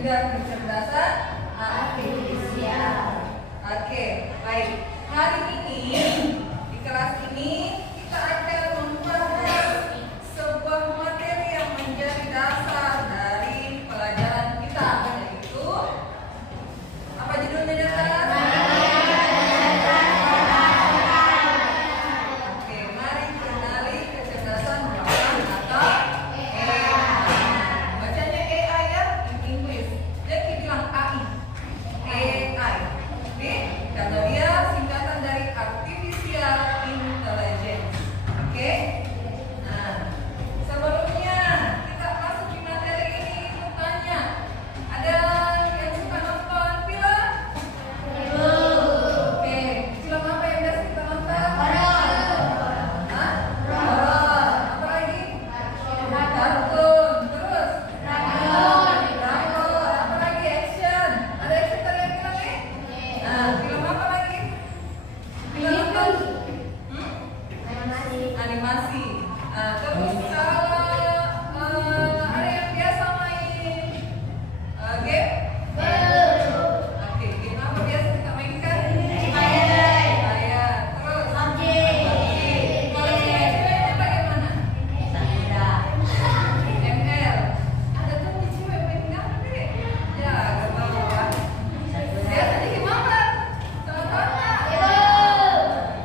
juga kecerdasan artifisial. Oke, baik. Hari ini di kelas ini kita akan membahas sebuah materi yang menjadi dasar dari pelajaran kita, yaitu apa judulnya dasar? Oke, mari kenali kecerdasan buatan atau AI. Bacanya AI ya, in English. Jadi bilang AI. AI. Oke, karena dia singkatan dari artificial intelligence. Oke. Nah, sebelumnya kita masuk di materi ini, aku tanya, ada yang suka nonton film? Oke, film apa yang biasa kita nonton? Hah? Horor. Apa lagi? Kartun. Terus? Drakor. Apa lagi? Action. Ada action tadi yang bilang nih? Nah, film apa lagi? Film apa? Animasi. Nah, terus ada yang biasa main game? Oke, game apa biasa kita mainkan? Saya. Terus? Kalau cewek bagaimana? ML. Ada tuh di cewek main apa deh? Ya, gak tahu ya. Biasanya gimana? Sama-sama?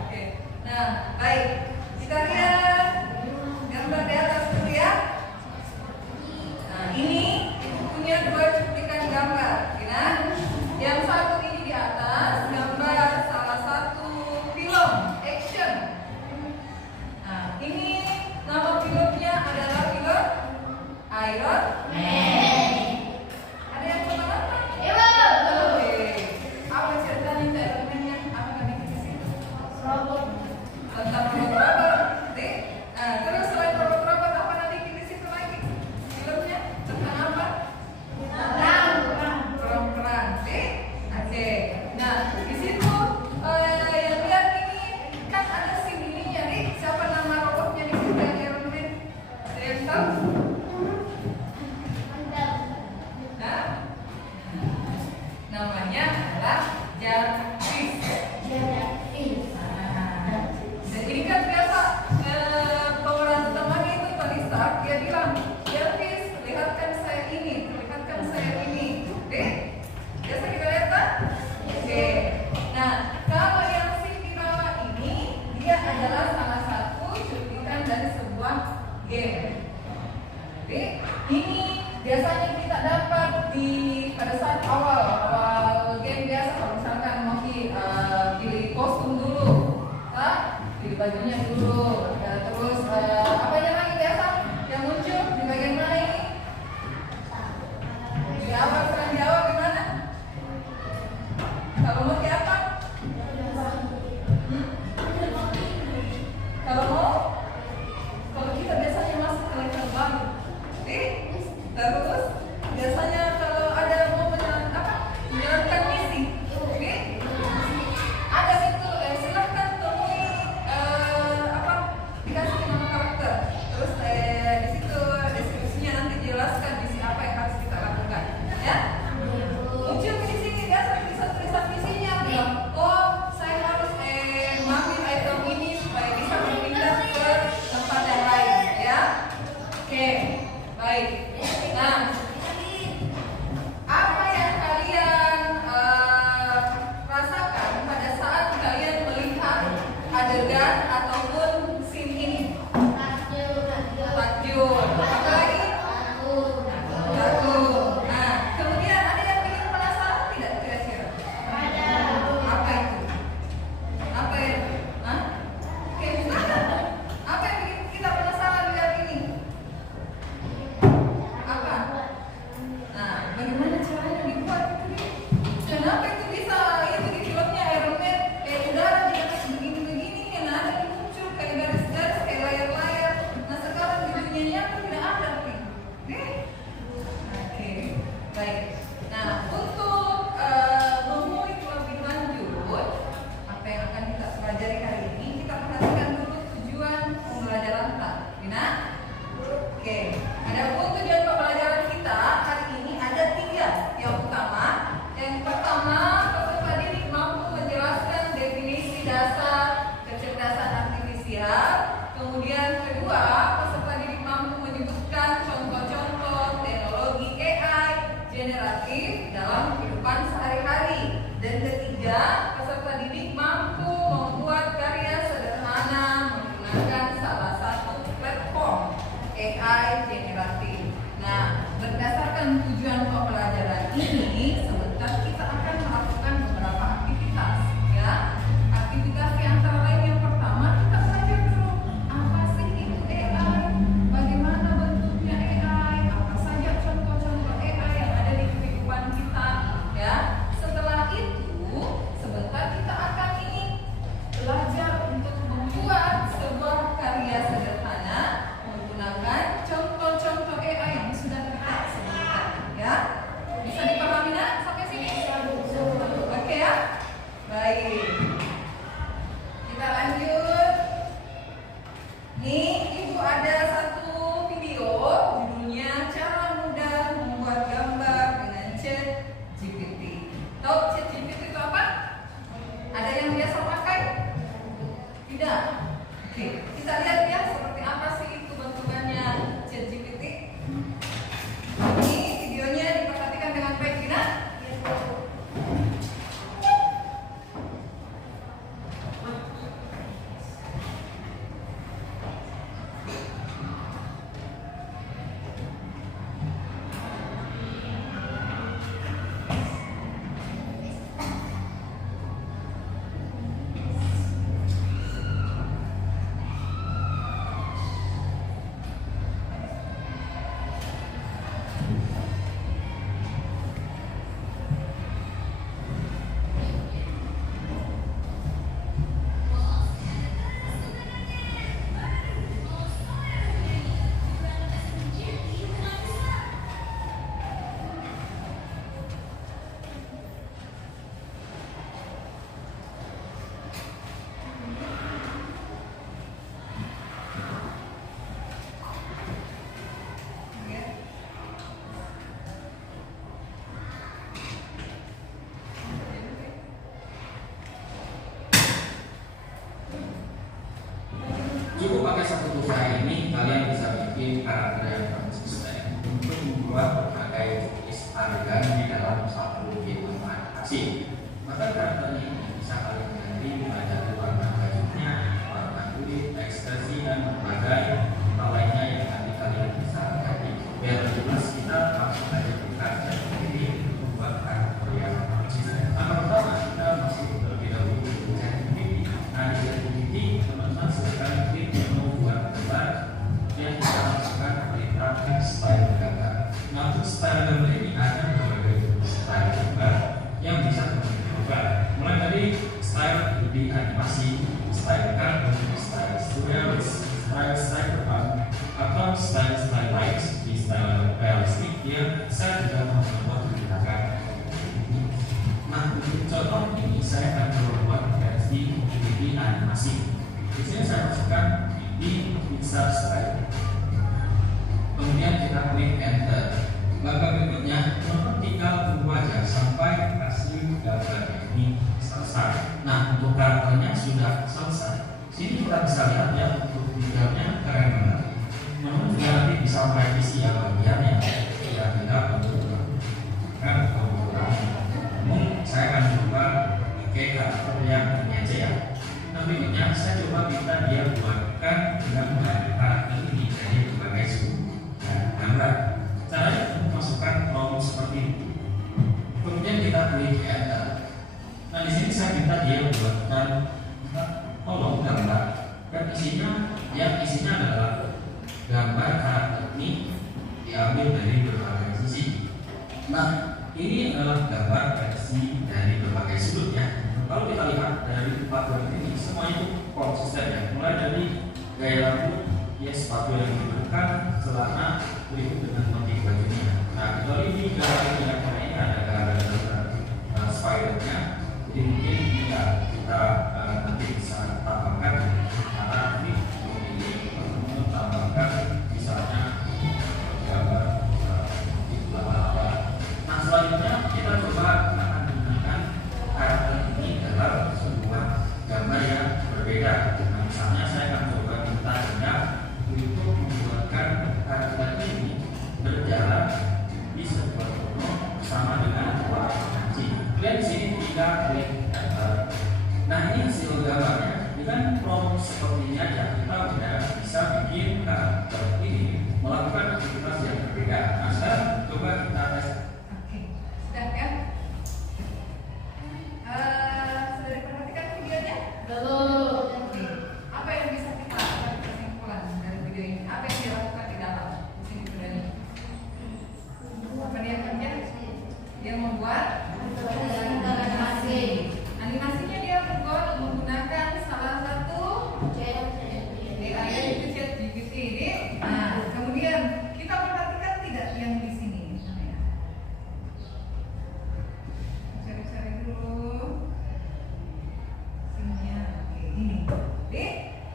Oke. Nah, baik. Kita lihat gambar di atas dulu ya. Nah, ini punya dua cuplikan gambar. Ya. Yang satu ini di atas gambar salah satu film action. Nah, ini nama filmnya adalah film Iron Man. Ada yang pernah nonton? Oke. Apa ceritanya itu Iron Man-nya? Apa namanya di situ? Tentang robot-robot. Oke. Nah, terus selain robot-robot apa nanti di situ lagi? Filmnya tentang apa? Perang-perang. Oke. Nah, di situ yang lihat ini kan ada scene ininya nih. Siapa nama robotnya di situ yang Iron Man? Ada yang tahu? Nah, namanya adalah Jarvis. Dan ini kan biasa pemeran utamanya itu Tony Stark, dia bilang, Jarvis, lihatkan saya ini. Oke, biasa kita lihat kan? Oke. Nah, kalau yang si di bawah ini, dia adalah salah satu cuplikan dari sebuah game. Oke, ini biasanya kita dapat pada saat awal game biasa. Kalau misalkan mau pilih kostum dulu, pilih bajunya dulu. Terus apa yang lagi biasa yang muncul di bagian mana ini? Di awal, serang di awal gimana? Kalau mau di apa? Kalau kita biasanya masuk ke level baru. Terus biasanya kalau ada mau menjalankan misi, ada itu silahkan temui efektif dalam kehidupan sehari-hari. Dan ketiga, peserta didik mampu membuat karya sederhana menggunakan salah satu platform AI generatif. Nah, berdasarkan tujuan pembelajaran ini, sebentar kita akan melakukan beberapa aktivitas, ya. Aktivitas yang antara lain yang pertama, kita belajar dulu apa sih itu AI, bagaimana bentuknya AI, apa saja contoh-contoh AI yang ada di kehidupan kita, ya. Setelah itu, sebentar kita akan belajar untuk membuat sebuah karya sederhana menggunakan contoh-contoh AI yang sudah kita sebutkan, ya. Bisa dipahami nak sampai sini? Oke ya? Baik. Kita lanjut. Nih, Ibu ada satu video judulnya Cara Mudah Membuat Gambar dengan ChatGPT. Tahu ChatGPT itu apa? Ada yang biasa pakai? Tidak. Oke, kita lihat ya seperti apa sih itu bentukannya ChatGPT. Ini videonya diperhatikan dengan baik, tidak? Cukup pakai satu pulsa ini, kalian bisa bikin karakter yang konsisten untuk membuat berbagai jenis adegan di dalam satu game animasi. Maka karakter ini bisa kalian ganti mulai dari warna bajunya, warna kulit, ekspresi, dan berbagai hal lainnya yang nanti kalian bisa ganti. Biar jelas kita langsung aja buka ChatGPT untuk membuat karakter yang konsisten. Nah, pertama kita masih terlebih dahulu di ChatGPT. Nah, di ChatGPT teman-teman silakan klik membuat gambar yang kita masukkan perintah style gambar. Nah, untuk style gambar ini ada berbagai style gambar yang bisa teman-teman coba. Mulai dari style di animasi, style kartun, style surrealis, style terbang, atau style light, di style realistik yang saya juga membuat menggunakan ini. Nah, untuk contoh ini saya akan membuat versi di animasi. Di sini saya masukkan di Pixar style. Kemudian kita klik enter. Maka berikutnya teman tinggal tunggu aja sampai hasil gambarnya ini selesai. Nah, untuk karakternya sudah selesai. Sini kita bisa lihat ya, untuk detailnya keren banget. Namun juga nanti bisa merevisi ya bagian yang tidak untuk kan atau mengurangi. Namun saya akan coba pakai karakter yang ini aja ya. Nah, berikutnya saya coba minta dia buatkan dengan menggunakan karakter ini dari berbagai sudut gambar. Caranya untuk masukkan prompt seperti ini. Kemudian kita klik enter. Nah, di sini saya minta dia buatkan kolom gambar. Dan isinya adalah gambar karakter ini diambil dari berbagai sisi. Nah, ini adalah gambar versi dari berbagai sudut ya. Kalau kita lihat dari 4 gambar ini, semua itu konsisten ya. Mulai dari gaya rambut, ya sepatu yang digunakan, celana, berikut dengan motif bajunya. Nah, kecuali di gambar yang ini ada gambar spidernya, jadi mungkin kita nanti bisa tambahkan karena ini untuk tambahkan misalnya gambar di laba-laba. Nah, selanjutnya kita coba akan menggunakan karakter ini dalam sebuah gambar yang berbeda. Nah, misalnya saya akan coba minta Anda untuk membuatkan karakter ini berjalan di sebuah foto jika klik gambar. Nah, ini hasil gambarnya. Dengan prompt seperti ini aja kita udah bisa bikin karakter ini melakukan aktivitas yang berbeda. Nah, sekarang coba kita tes. Oke, sudah kan? Sudah diperhatikan videonya? Belum. Oke. Apa yang bisa kita tarik kesimpulan dari video ini? Apa yang dilakukan di dalam sini videonya? Apa dia kerja? Dia membuat Animasi. animasinya. Dia membuat menggunakan salah satu AI yaitu ChatGPT ini. Nah, kemudian kita perhatikan tidak yang di sini. Cari-cari dulu. Sininya. Oke, ini. Jadi,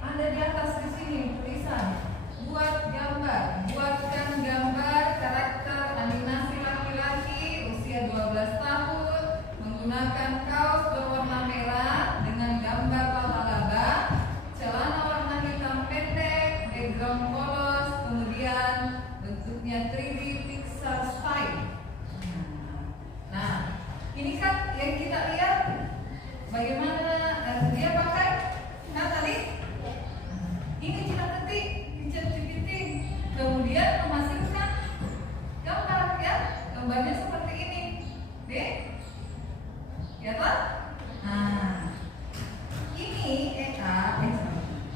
ada di atas di sini tulisan buat gambar. Buatkan gambar karakter animasi laki-laki usia 12 tahun menggunakan kaos berwarna merah dengan gambar laba-laba, celana warna hitam pendek, background polos, kemudian bentuknya 3D Pixar style. Nah, ini kan yang kita lihat bagaimana dia pakai. Nah, tadi ini kita ketik di ChatGPT, kemudian menghasilkan gambar ya, gambarnya seperti ini, deh, ya kan? Nah, ini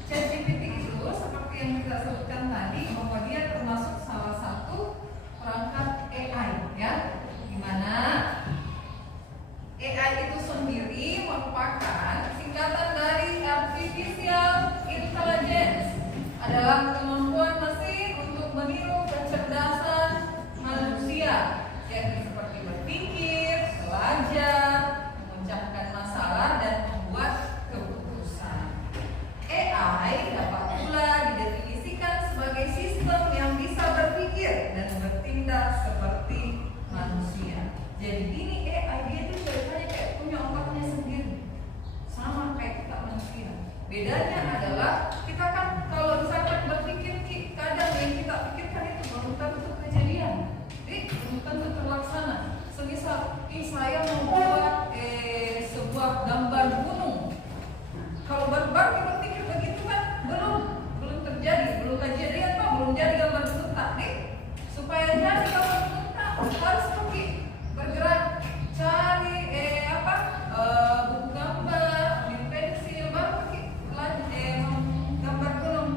ChatGPT itu seperti yang kita sebutkan tadi bahwa dia termasuk salah satu perangkat AI ya, dimana AI itu sendiri merupakan singkatan dari Artificial Intelligence, adalah kemampuan mesin untuk meniru kecerdasan manusia, yaitu seperti berpikir, belajar, memecahkan masalah dan membuat keputusan. AI dapat pula didefinisikan sebagai sistem yang bisa berpikir dan bertindak seperti manusia. Jadi ini AI dia itu biasanya kayak punya otaknya sendiri, sama kayak kita manusia. Bedanya adalah kita kan kalau misalkan berpikir kadang yang kita pikirkan itu belum tentu kejadian, belum tentu terlaksana. Semisal, saya membuat sebuah gambar gunung. Kalau baru kita pikir begitu kan belum terjadi, belum kejadian Pak, belum jadi gambar gunung tadi. Supaya jadi gambar gunung harus pergi bergerak, cari buku gambar, di pensil, baru pergi gambar gunung.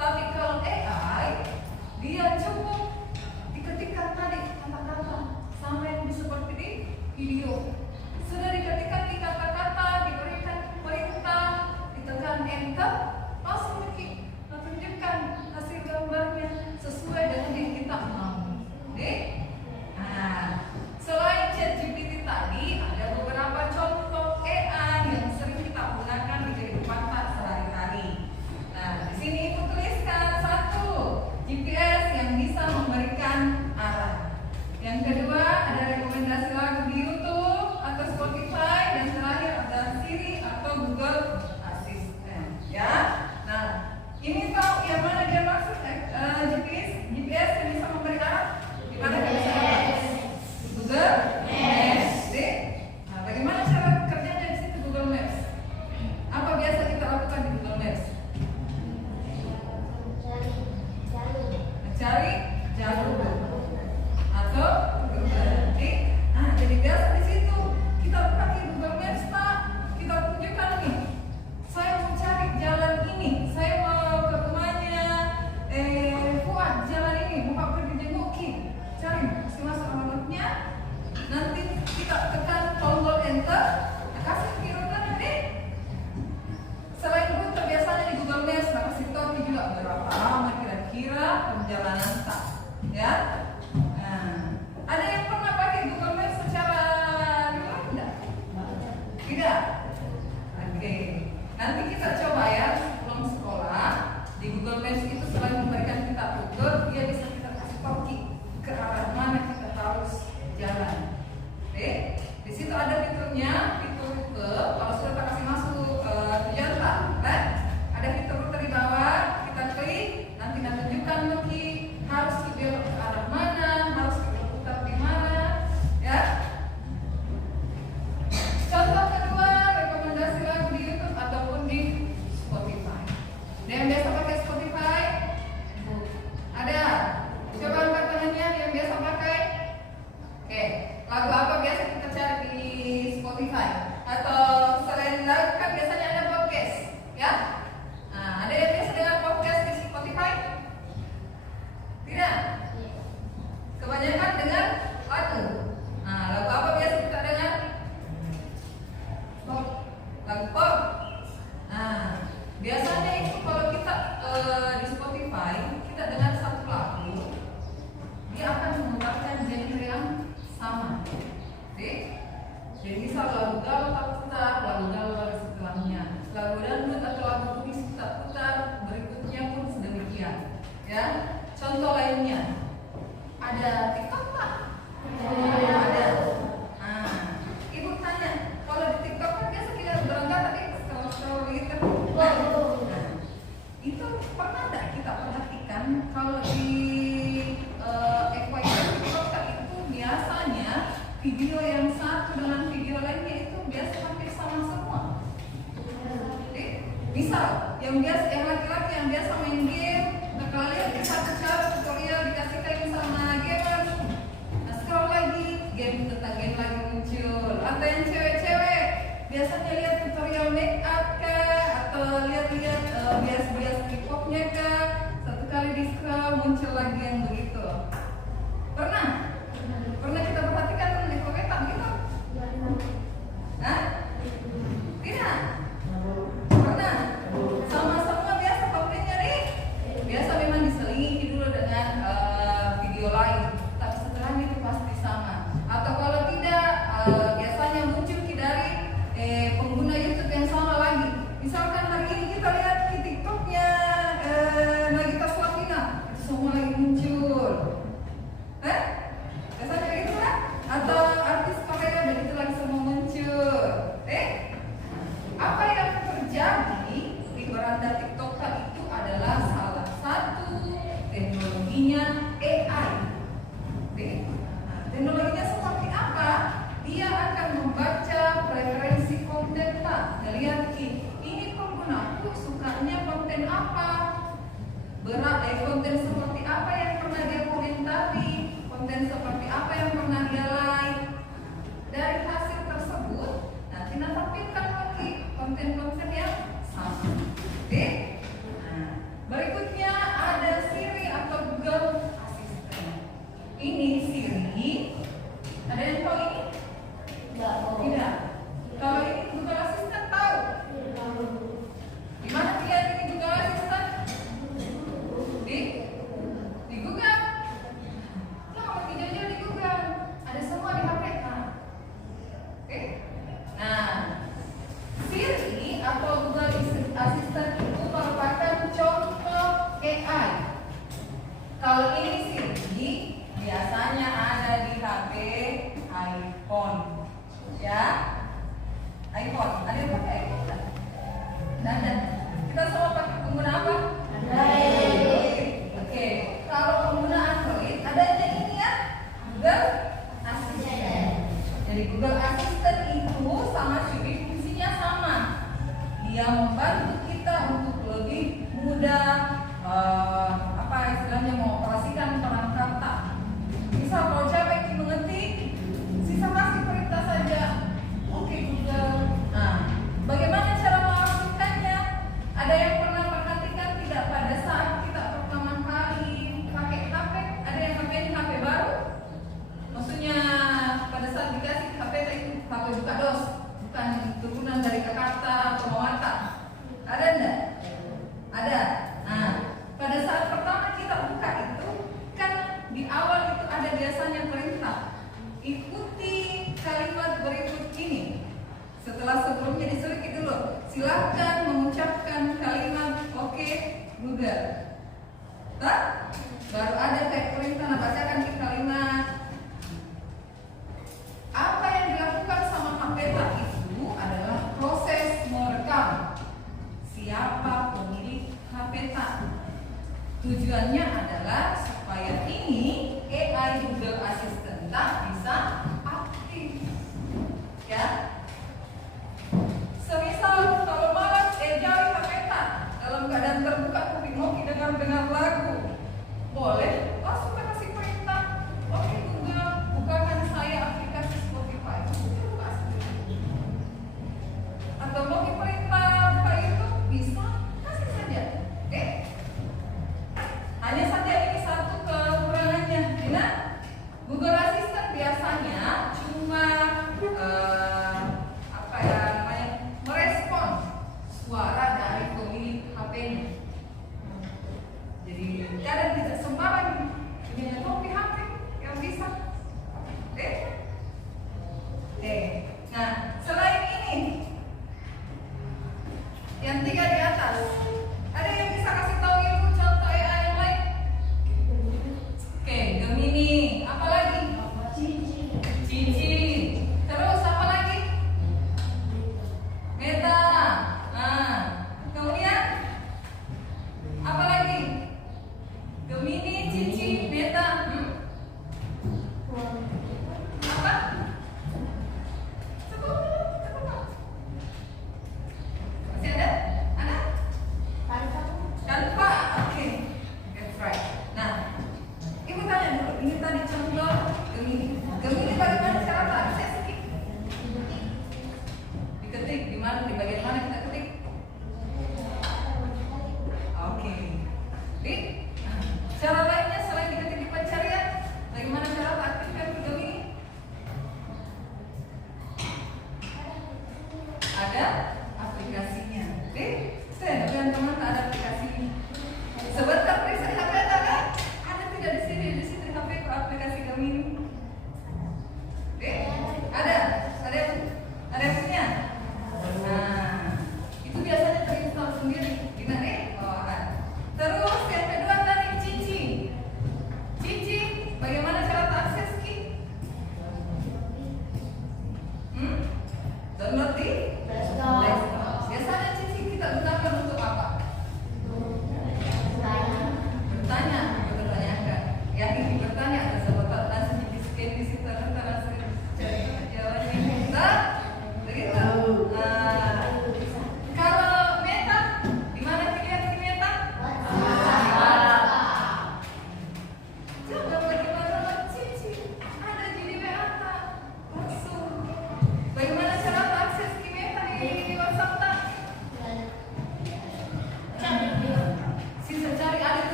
Tapi kalau AI dia cukup diketikkan tadi kata-kata sama yang seperti di video. Sudah diketikkan di kata-kata, diberikan perintah, ditekan enter, langsung menunjukkan hasil gambarnya sesuai dengan yang kita mau. Nah, selain ChatGPT tadi, ada beberapa contoh AI yang sering kita gunakan di kehidupan sehari-hari. Nah, di sini Ibu tuliskan satu, GPS yang bisa memberikan arah. Yang kedua, ada rekomendasi lagu di YouTube atau Spotify, dan terakhir ada Siri atau Google Assistant. Ya, nah ini tahu yang mana dia maksud GPS yang bisa memberi arah? Di mana kita bisa dapat? Google Maps. Nah, bagaimana cara kerjanya di situ Google Maps? Apa biasa kita lakukan di Google Maps? Mencari jalur atau berhenti. Nah, jadi biasa di situ kita pakai Google Maps Pak. Kita tunjukkan nih, saya mau cari jalan ini, saya mau ke rumahnya Fuad, jalan ini, mau pergi jenguk Ki. Cari, kasih masuk alamatnya. Nanti kita tekan tombol enter, kasih kira-kira nanti. Selain itu biasanya di Google Maps kasih tahu juga berapa lama kira-kira perjalanan tak, ya. Nah, ada yang pernah pakai Google Maps secara real tidak? Tidak. Oke. Nanti kita coba ya pulang sekolah di Google Maps itu selain memberikan kita rute, dia bisa kita kasih tahu ke arah mana kita harus jalan. Oke. Di situ ada fiturnya, fitur rute. Kalau sudah kita kasih masuk tujuan tak, ada fitur rute di bawah. Kita klik, nanti tunjukkan lagi harus belok ke arah lagu galau tak putar, lagu galau lagi setelahnya. Lagu dangdut atau lagu puisi tak putar, berikutnya pun sedemikian. Ya, contoh lainnya ada TikTok tak? Ada. Nah, ibu tanya, kalau di TikTok kan biasa kita berangkat tapi scroll begitu. Nah, itu pernah tidak kita perhatikan kalau di FYP TikTok itu biasanya video yang satu dengan video lainnya itu biasa hampir sama semua. Misal yang laki-laki yang biasa main game, nah kalian di satu cara tutorial dikasihkan sama gamer, nah scroll lagi game tentang game lagi muncul. Atau yang cewek-cewek biasanya lihat tutorial make up kah, atau lihat-lihat bias-bias K-popnya kah, satu kali di scroll muncul lagi yang begitu. Pernah kita perhatikan di komentar gitu? Hah? Tidak? Pernah? Sama-sama biasa kontennya nih. Biasa memang diselingi dulu dengan video lain, tapi setelahnya itu pasti sama. Atau kalau tidak, biasanya muncul dari pengguna YouTube yang sama lagi. Misalkan hari ini kita lihat di TikToknya Nagita Slavina, itu semua lagi muncul. Biasanya begitu kan? Atau artis Korea begitu lagi semua muncul. Apa yang terjadi di beranda TikTok itu adalah salah satu teknologinya AI. Teknologinya seperti apa? Dia akan membaca preferensi konten tak. Melihat ini penggunaku sukanya konten apa, konten seperti apa yang pernah dia komentari, konten seperti apa yang pernah dia like. Dari hasil tersebut nanti tampilkan lagi konten-konten yang sama. Nah, berikutnya ada Siri atau Google Assistant. Ini Siri. Ada yang tahu ini? Tidak. Kalau ini Google Assistant tahu? Di mana dilihat ini Google Assistant? Di Google. Jangan jauh-jauh di Google. Ada semua di HP kan? Nah, Siri atau Google Assistant itu merupakan contoh AI. Kalau ini Siri biasanya ada di HP iPhone, ya. iPhone, ada yang pakai iPhone kan? Dan kita semua pakai pengguna apa? Android. Oke, kalau pengguna Android adanya ini ya, Google Assistant. Jadi Google Assistant itu sama Siri fungsinya sama. Dia membantu kita untuk lebih mudah istilahnya mengoperasikan perangkat tak. Misal kalau cewek mengetik, sisa kasih perintah saja. Oke Google. Nah, bagaimana cara melakukannya? Ada yang pernah perhatikan tidak pada saat kita pertama kali pakai HP? Ada yang HP-nya HP baru? Maksudnya pada saat dikasih HP itu HP buka DOS, bukan turunan dari Jakarta atau Mawata. Ada enggak? Ada. Nah, pada saat pertama kita buka itu kan di awal itu ada biasanya perintah ikuti kalimat berikut ini. Setelah sebelumnya diselidiki dulu, silakan mengucapkan kalimat oke Google. Tak? Baru ada kayak perintah bacakan di kalimat. Apa yang dilakukan sama HP itu adalah proses merekam siapa pemilik HP. Tujuannya adalah supaya ini AI Google Assistant bisa aktif, ya. Semisal kalau malas jauh HP dalam keadaan terbuka tapi mau dengar lagu, boleh langsung kasih perintah, oke Google bukakan saya aplikasi Spotify. Atau mau perintah buka YouTube bisa, kasih saja. Hanya saja ini satu kekurangannya. Nah, Google Assistant biasanya cuma merespon suara dari pemilik HP-nya. Jadi kadang tidak sembarang punya kopi HP yang bisa. Nah, selain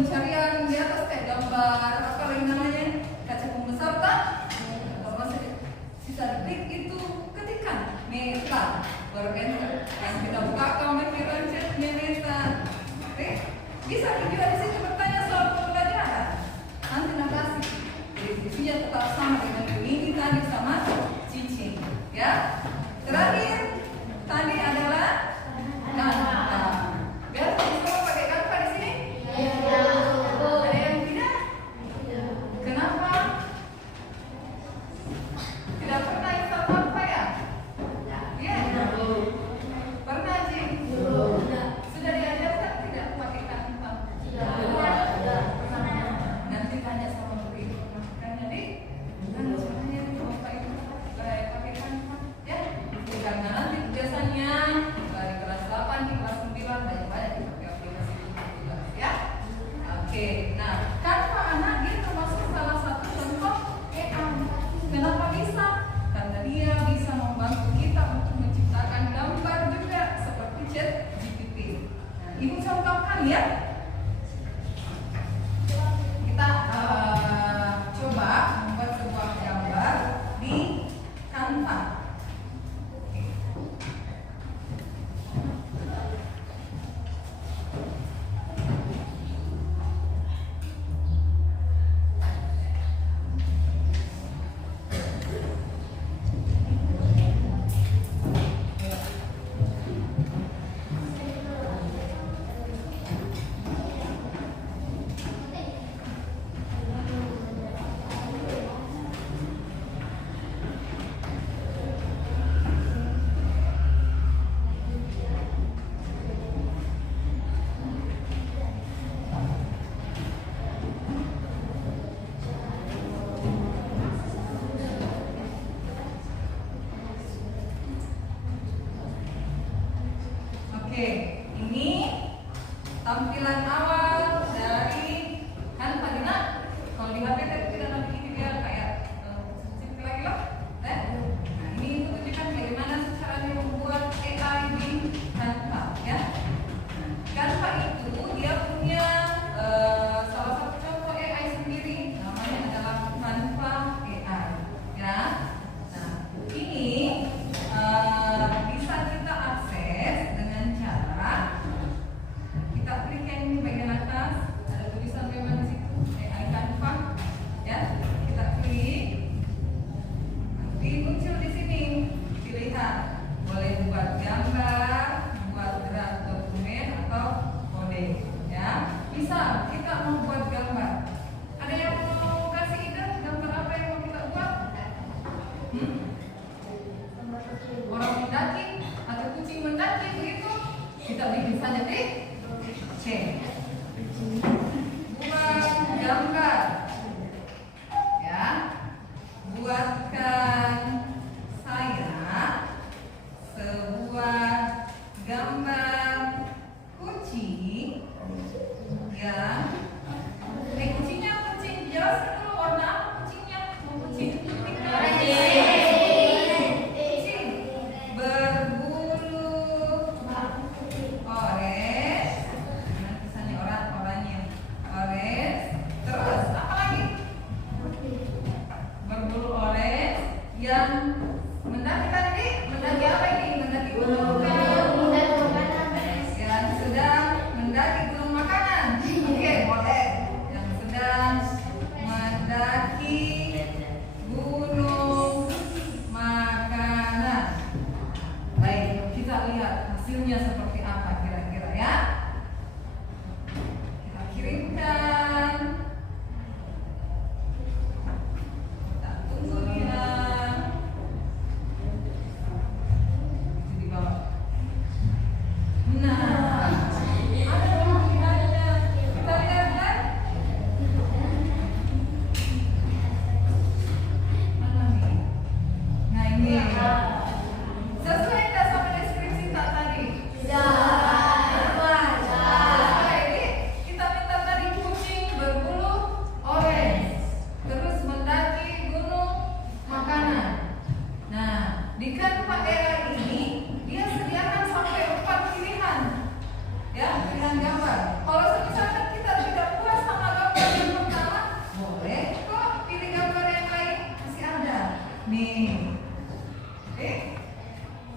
pencarian di atas kayak gambar apa lagi namanya kaca pembesar tak? Kalau masih sisa detik itu ketikkan meta baru enter. Yang kita buka pemikiran chatnya meta. Oke, bisa juga di situ bertanya soal pembelajaran. Nanti notasi. Jadi fungsinya tetap sama dengan ini tadi sama cici. Ya. Terakhir tadi adalah kanva. Biasa semua pakai kanva di sini? Ada yang tidak? Kenapa? Tidak pernah install kanva ya? Iya. Pernah sih? Sudah diajarkan tidak pakai kanva? Nanti tanya sama guru informatikanya deh. Kan caranya itu apa itu pakai kanva? Ya. Karena nanti biasanya dari kelas 8 di kelas 9 banyak-banyak dipakai aplikasi itu ya. Oke, nah kanva anak dia termasuk salah satu contoh AI. Kenapa bisa? Karena dia bisa membantu kita untuk menciptakan gambar juga seperti ChatGPT. Nah, ibu contohkan ya. Kita coba membuat sebuah gambar di Canva. Oke, ini tampilan awal dari Canva Dina. Kalau di HP tadi tidak ada begini dia kayak seperti lagi loh. Nah, ini untuk tunjukkan bagaimana caranya membuat AI di Canva ya. Canva itu dia punya salah satu contoh AI sendiri, namanya adalah Canva AI ya. Nah, ini bisa kita akses dengan cara kita klik yang di bagian atas, ada tulisan memang di situ AI Canva ya. Kita klik, nanti muncul di sini pilihan, boleh buat gambar, buat draft dokumen atau kode ya. Bisa kita mau buat gambar. Ada yang mau kasih ide gambar apa yang mau kita buat? Orang mendaki atau kucing mendaki begitu, kita bikin saja deh. Oke, buat gambar ya, buatkan saya sebuah gambar kucing yang kucingnya kucing, jelaskan dulu warna apa kucingnya. Mau kucing putih kucing berbulu orange, tulisannya oranye, terus apa lagi? Berbulu orange yang mendaki tadi, mendaki apa ini? Mendaki gunung yang sedang mendaki gunung makanan. Oke, boleh. Yang sedang mendaki gunung makanan. Baik, kita lihat hasilnya seperti apa kira-kira ya. Kita kirimkan. Kita tunggu dia. Itu di bawah. Nah, ada pilihannya. Kita lihat kan? Mana nih? Nah ini. Sesuai tidak sama deskripsi tak tadi? Sesuai. Kita minta tadi kucing berbulu orange, terus mendaki gunung makanan. Nah, di Canva AI ini dia sediakan sampai 4 pilihan, ya pilihan gambar. Kalau misalkan kita tidak puas Oke.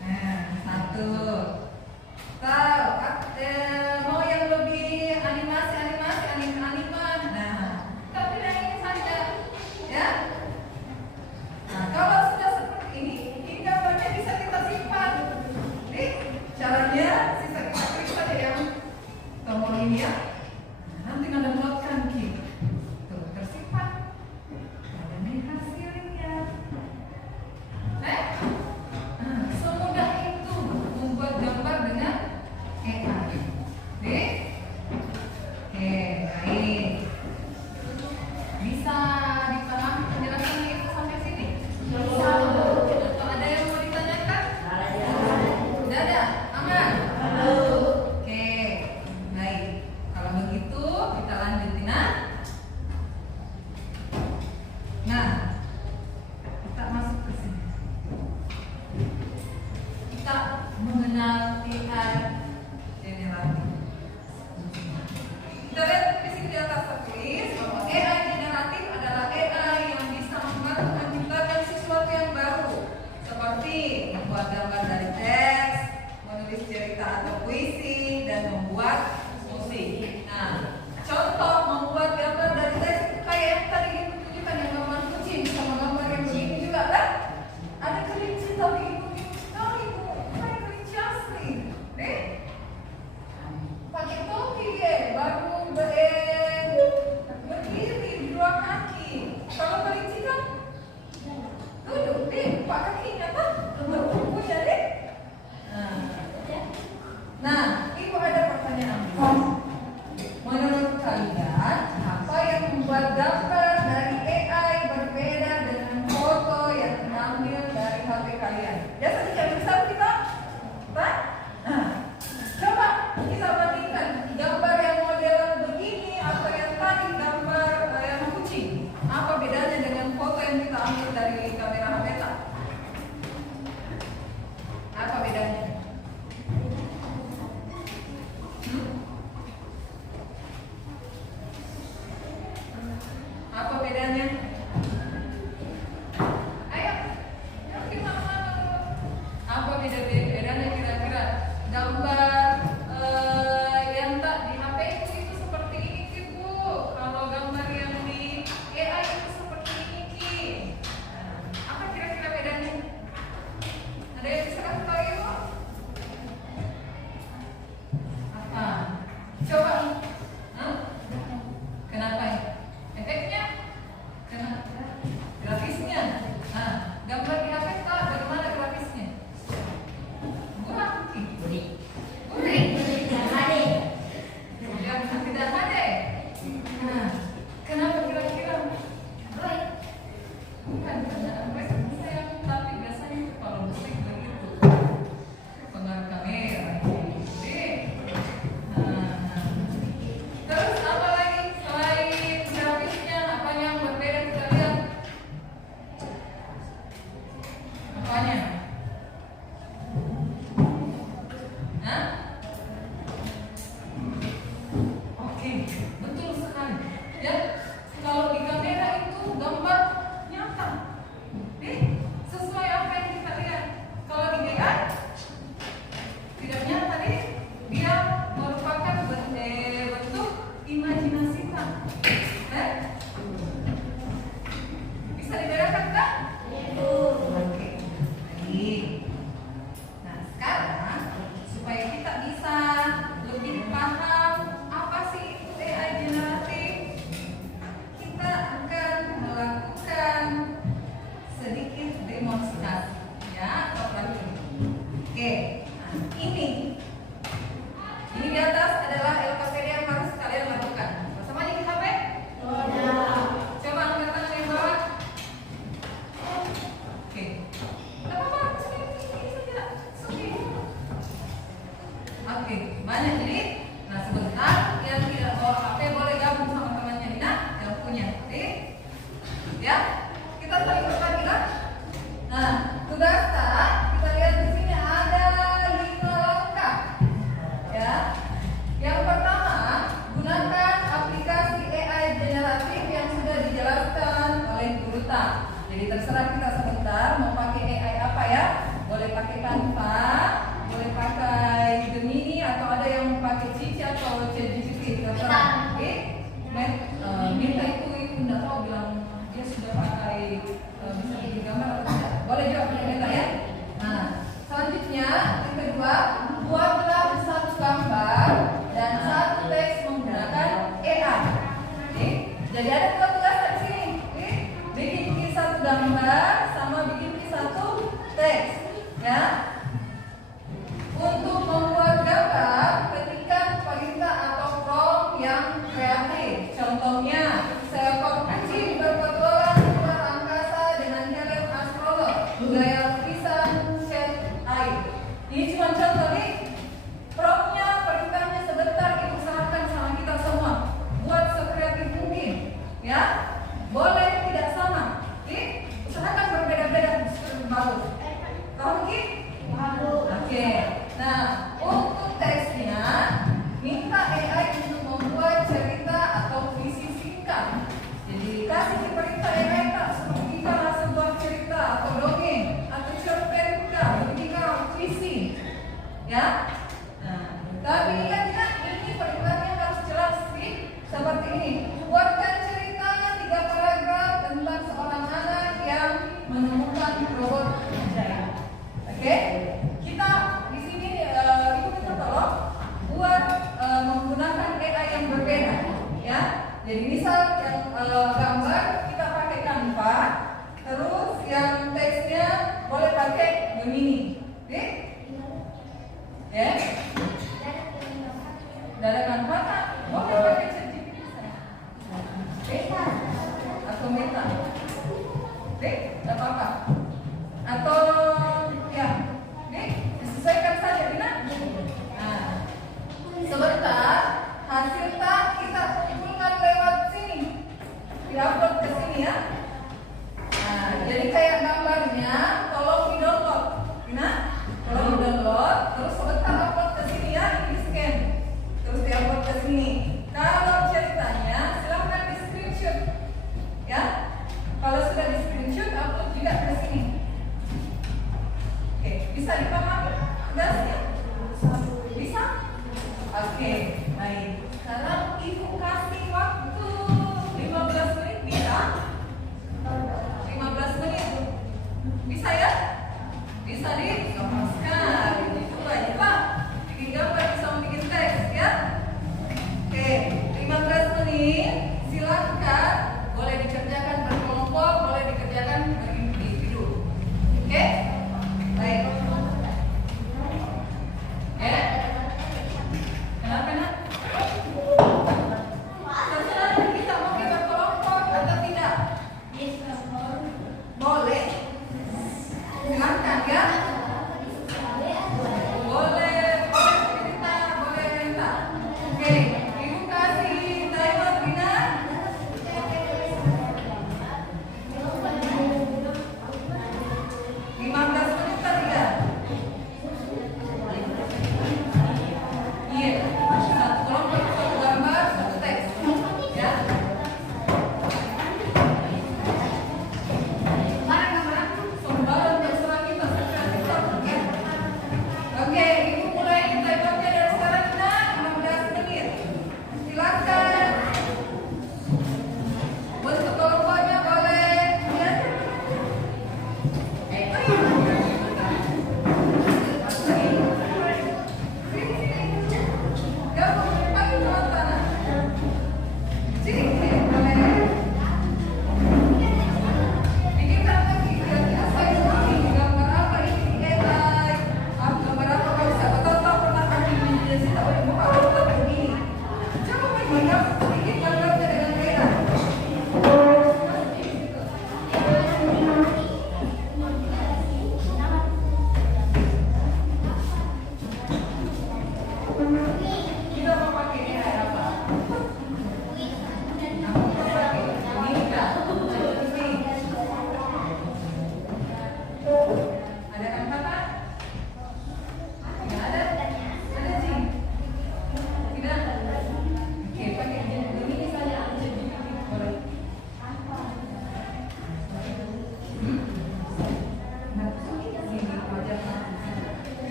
Nah, satu. Tahu, mau yang lebih anima. Nah, kita pilih ini saja, ya. Nah, kalau sudah seperti ini gambarnya bisa kita simpan. Nih, caranya bisa kita klik saja yang tombol ini ya. Nah, nanti mendownloadkan gitu. Tuh, tersimpan. Ada nih hasilnya. Nah, semudah itu membuat gambar dengan AI. Nih. Oke, baik. Bisa dipahami penjelasannya itu sampai sini? Bisa. Atau ada yang mau ditanyakan? Tidak ada? Aman? Oke, baik. Kalau begitu kita lanjutin Nah, kita masuk ke sini. Kita mengenal AI generatif. Kita lihat di sini di atas tertulis bahwa AI generatif adalah AI yang bisa membantu menciptakan sesuatu yang baru, seperti membuat gambar dari teks, menulis cerita atau puisi, dan membuat musik. Nah, contoh membuat gambar dari teks itu kayak yang tadi ibu tunjukkan yang gambar kucing sama gambar yang begini juga kan? Ada kelinci tapi ibu sekali ibu, kayak kelinci asli. Nih, pakai topi dia, baru berdiri dua kaki. Kalau kelinci kan duduk deh, empat kakinya kan, punya deh. Nah, ibu ada pertanyaan. Menurut kalian, apa yang membuat gambar dari AI berbeda dengan foto yang diambil dari HP kalian? Biasanya yang besar kita, Pak? Nah, coba kita bandingkan gambar yang model begini atau yang tadi gambar yang kucing. Apa bedanya dengan foto yang kita ambil dari kamera HP kita? Apa bedanya? Apa bedanya? Ayo, yakin mana? Apa bedanya kira-kira? Gambar yang tak di HP itu seperti ini Ki, Bu. Kalau gambar yang di AI itu seperti ini Ki. Apa kira-kira bedanya? Ada yang bisa kasih tahu Ibu? Apa? Coba. Kenapa ya? Efeknya? Kenapa? Grafisnya? Nah, gambar di HP tak bagaimana grafisnya? Murah Ki? Gurih. Yang tidak HD. Nah, kenapa kira-kira? Bukan karena mereka sayang, tapi biasanya itu kalau musik begitu pengaruh kamera. Terus apa lagi selain grafisnya? Apa yang berbeda kita lihat? Apanya? Hah? Oke, betul sekali. Ya, kalau di kamera itu gambar nyata. Sesuai apa yang kita lihat. Kalau di AI tidak nyata dia merupakan bentuk imajinasi kita. Bisa dibedakan kan? Oke. Baik. Nah, sekarang supaya kita bisa lebih paham apa sih itu AI generatif, kita akan melakukan sedikit demonstrasi, ya, operasi. Oke. Nah, ini di atas adalah LKPD yang harus kalian lakukan. Semuanya di HP? Coba angkat tangan yang bawah. Oke. Tidak apa-apa, ini saja. Oke, banyak jadi. Nah, sebentar yang tidak bawa HP boleh gabung sama temannya Dina yang punya. Oke? Ya, kita saling berbagi kan? Nah, tugas kita lihat di sini ada 5 langkah. Ya. Yang pertama, gunakan aplikasi AI generatif yang sudah dijelaskan oleh guru Tak. Jadi terserah kita sebentar mau pakai AI apa ya. gaya tulisan chat air. Ini cuma contoh nih. Propnya, perintahnya sebentar, Ibu usahakan sama kita semua. Buat sekreatif mungkin, ya. Boleh tidak sama. Usahakan berbeda-beda, bagus. Paham Ki? Oke. Nah, untuk teksnya, minta AI untuk membuat cerita atau puisi singkat. Jadi kasih perintah AI tak suruh bikinlah sebuah cerita atau dongeng atau cerpen kah, bikinlah puisi, ya. Nah, tapi ingat ini perintahnya harus jelas sih, seperti ini. Buatkan cerita 3 paragraf tentang seorang anak yang menemukan robot penjahit. Oke? Kita di sini Ibu minta tolong buat menggunakan AI yang berbeda, ya. Jadi misal yang gambar kita pakai Canva, terus yang teksnya boleh pakai Gemini, oke? Ya. Dari Canva boleh pakai ChatGPT atau Meta, oke? Tidak apa-apa. Atau ya, oke? Disesuaikan saja, Dina. Nah, sebentar hasil tak kita kumpulkan lewat sini, diupload ke sini ya. Nah, jadi kayak gambarnya, tolong di download, nah, tolong di download, terus sebentar upload ke sini ya, ini di scan, terus diupload ke sini. Kalau ceritanya silahkan di screenshot, ya. Kalau sudah di screenshot, upload juga ke sini. Oke, bisa dipahami? Tugasnya? Bisa? Oke, baik. Sekarang Ibu kasih waktu 15 menit, bisa? 15 menit. Bisa ya? Bisa di? Gampang sekali. Itu aja Pak. Bikin gambar bisa bikin teks ya. Oke, 15 menit. Silakan. Boleh dikerjakan berkelompok, boleh dikerjakan berindividu. Oke? Baik. Ya? Kenapa nak? Terserah kita mau kita kelompok atau tidak. Boleh. Silakan ya. Boleh cerita, boleh minta. Oke, Ibu kasih timer Rina. 15 menit tadi ya. Iya, satu kelompok satu gambar, satu teks, ya. Mana gambar? Sumbangan terserah kita, sekreatif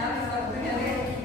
Habis waktunya deh.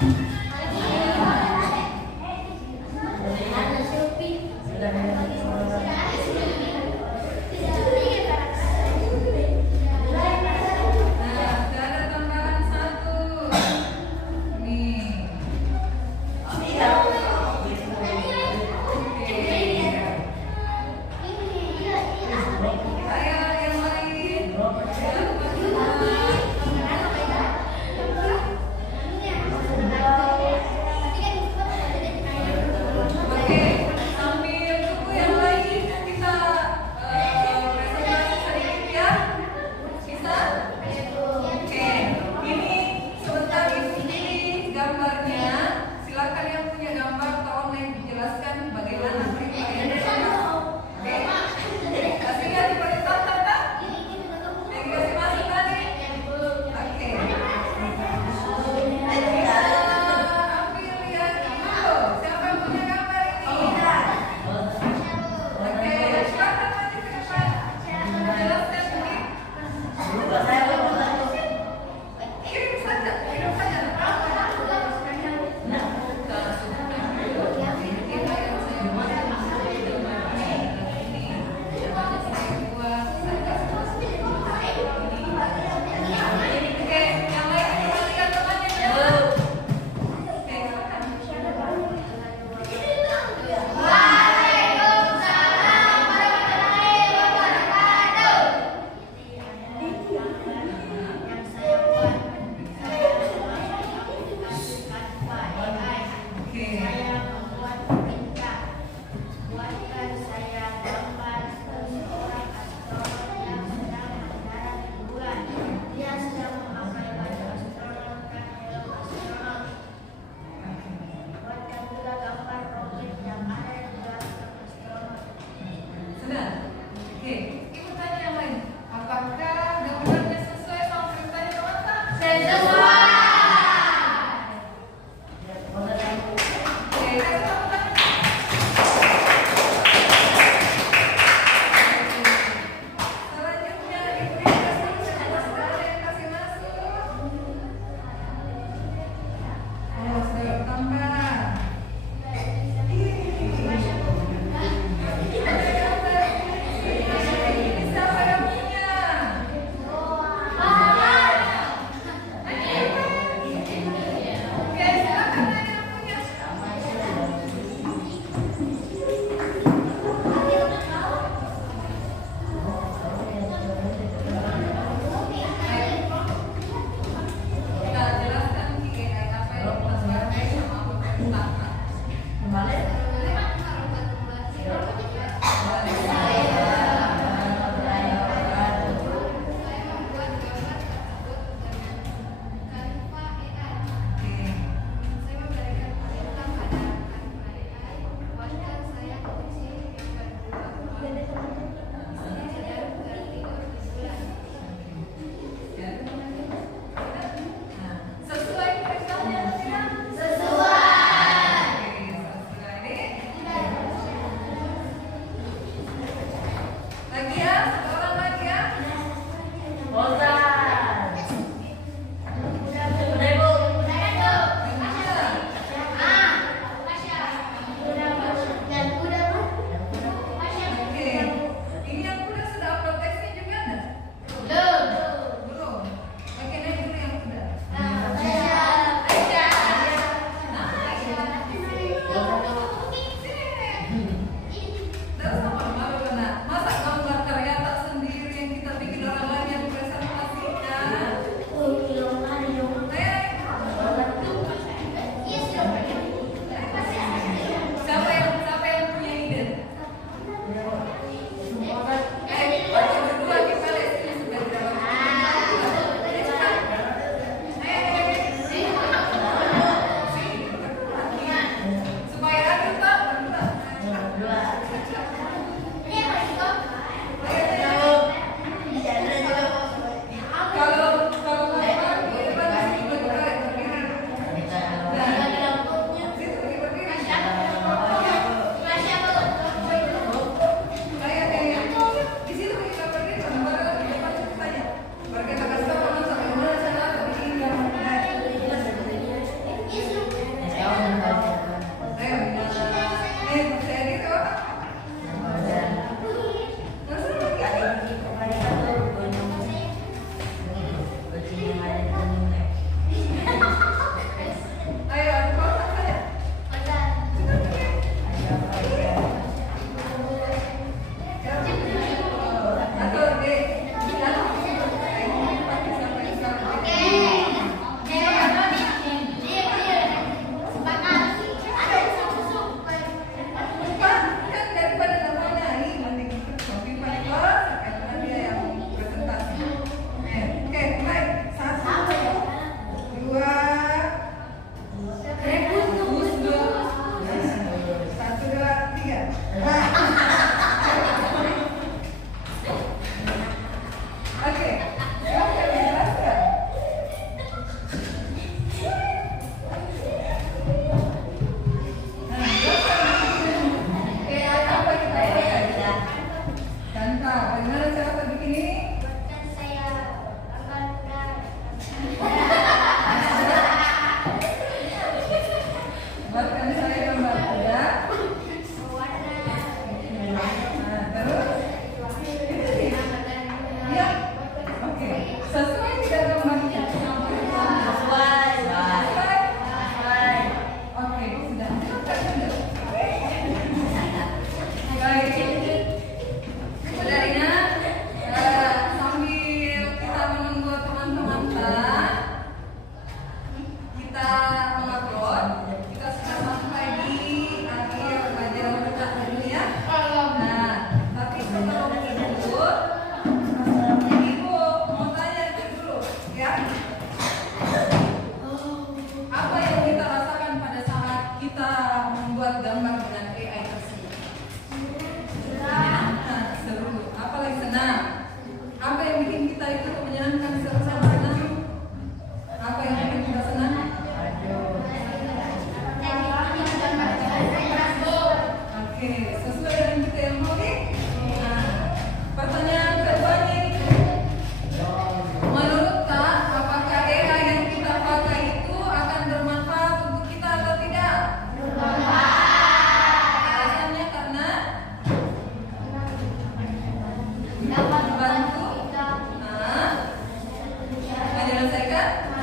Nah, sudah ada tambahan satu. Nih. Oke. Saya yang lain. Oke, sambil tunggu yang lain kita presentasi sedikit ya. Bisa? Oke, ini sebentar ini gambarnya. Silakan yang punya gambar tolong dijelaskan bagaimana penyampaiannya. Oke, kasih lihat di presentasi tak? Yang dikasih masuk tadi. Oke. Ambil lihat dulu. Siapa yang punya gambar ini? Oke, silakan maju ke depan. Jelaskan sedikit. Kirim saja, kirim saja. Oke, yang lain diperhatikan temannya ya. Oke, silakan. Sudah? Oke, ibu tanya yang lain. Apakah gambarnya sesuai sama perintahnya Tawata? Oke, kasih tepuk tangan. Selanjutnya ibu dikasih saudara yang kasih masuk. Oh, sudah bertambah. Ini siapa yang punya?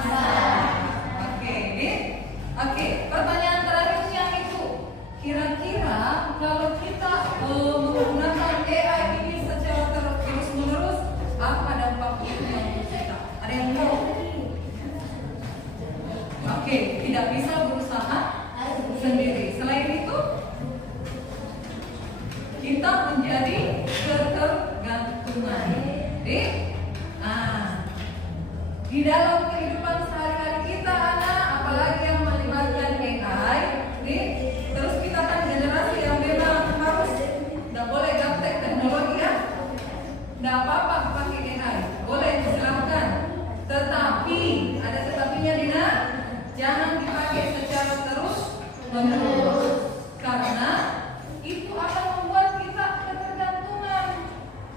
Oke, ini. Oke, pertanyaan terakhir yang itu. Kira-kira kalau kita menggunakan AI ini secara terus-menerus, apa dampaknya untuk kita? Ada yang tahu? Oke, tidak bisa berusaha sendiri. Selain itu, kita menjadi ketergantungan. Di dalam kehidupan sehari-hari kita ada apalagi yang melibatkan AI. Terus kita kan generasi yang memang harus tidak boleh gaptek teknologi ya. Tidak apa-apa pakai AI, boleh silahkan. Tetapi ada tetapinya Dina, jangan dipakai secara terus-menerus karena itu akan membuat kita ketergantungan,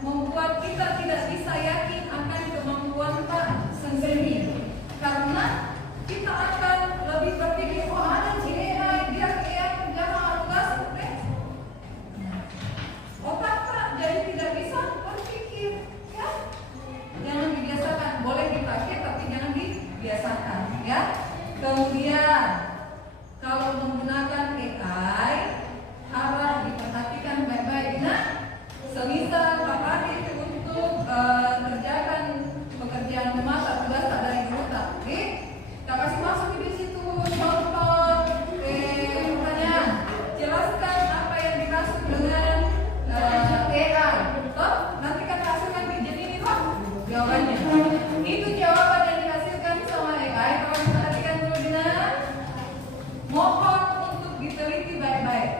membuat kita tidak bisa yakin akan kemampuan kita sendiri. Karena kita akan lebih berpikir, oh ada AI, dia kerjaan tugas, otak tak jadi tidak bisa berpikir, ya. Jangan dibiasakan, boleh dipakai tapi jangan dibiasakan, ya. Kemudian kalau menggunakan AI harap diperhatikan baik-baik. Nah, semisal Pak Adit untuk kerjakan pekerjaan rumah tak tugas tak dari guru tak, tak kasih masuk di situ contoh pertanyaan, jelaskan apa yang dimaksud dengan AI. Toh nanti kan hasilkan jadi ini toh jawabannya. Itu jawaban yang dihasilkan sama AI. Kalau perhatikan dulu Dina, mohon untuk diteliti baik-baik.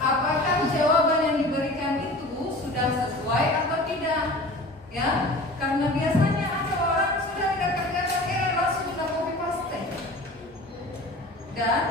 Apakah jawaban yang diberikan itu sudah sesuai atau tidak? Ya, karena biasanya ada orang sudah tidak kerjakan langsung sudah copy paste. Dan